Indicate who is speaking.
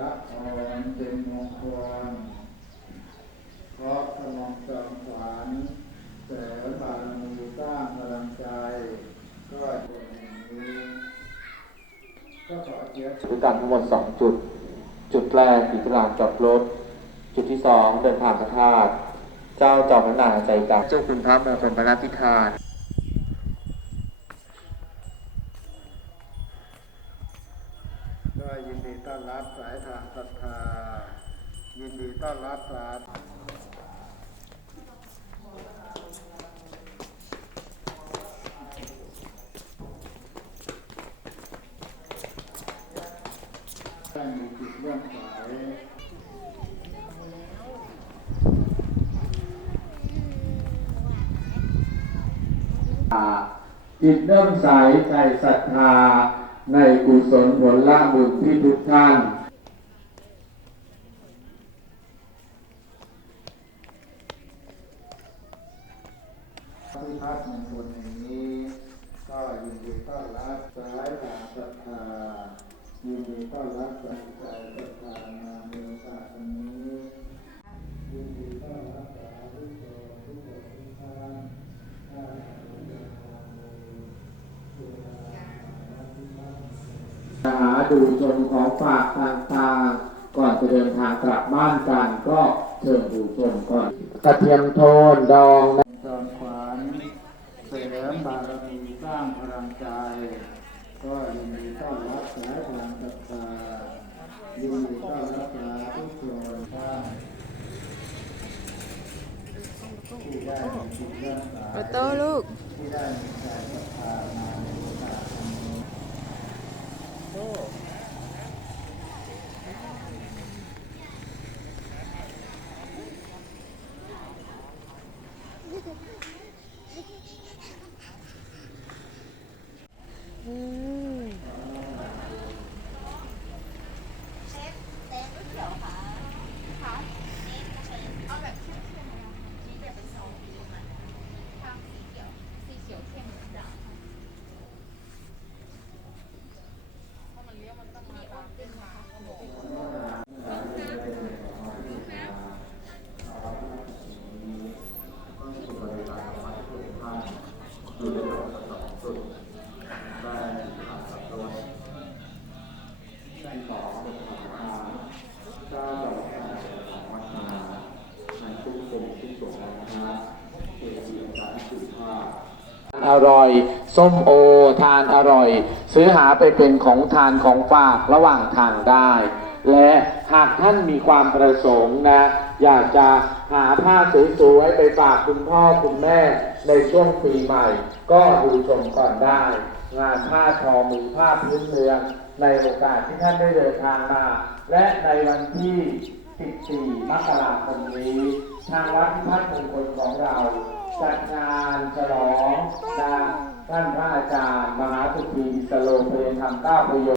Speaker 1: ละออนเป็นมงคลเพราะกำลังจำฝันเสริมบารมีสร้างพลังใจ ก็จะอย่งนี้ก็ขอเชื้อ
Speaker 2: ด้วยกันทั้งหมดสองจุด จุดแรกอยู่ที่ลานจอดรถ จุดที่สองเดินทางพระธาตุเจ้าจอมพระนาใจกลางเจ้าคุณพระมงคลพระนาพิธาน
Speaker 1: ยินดีต้อนรับสายทางศรัทธา ยินดีต้อนรับสาธุได้มีจิตเรื่องสาย
Speaker 2: จิตเริ่มใสใจศรัทธา ในกุศลผลละบุญที่ทุกท่าน
Speaker 1: ที่พักมงคลแห่งนี้ ก็ยินดีต้อนรับสายตาศรัทธายินดีต้อนรับสายใจ ดูช
Speaker 2: มของฝากต่างๆ ก่อนจะเดินทางกลับบ้านกันก็เชิญดูชมก่อน กระเทียมโทนดอง
Speaker 1: จอมขวัญเสริมบารมีสร้างพลังใจ ก็ยินดีต้อนรับสายทางศรัทธายินดีต้อนรับสาธุชนท่านที่ได้จิตเริ่มสา
Speaker 3: ยโตลูก
Speaker 1: ที่ได้มีใจศรัทธามา Mm. อื
Speaker 3: ม
Speaker 2: อร่อย ส้มโอทานอร่อย ซื้อหาไปเป็นของทานของฝากระหว่างทางได้ และหากท่านมีความประสงค์นะ อยากจะหาผ้าสวยๆไปฝากคุณพ่อคุณแม่ในช่วงปีใหม่ ก็ดูชมก่อนได้ งานผ้าทอมือผ้าพื้นเมือง ในโอกาสที่ท่านได้เดินทางมา และในวันที่ 14 มกราคมนี้ ทางวัดพิพัฒน์มงคลของเราจัดงานฉลองนะท่านพระอาจารย์ มหาสุธีสโลเพยธรรมก้าประโย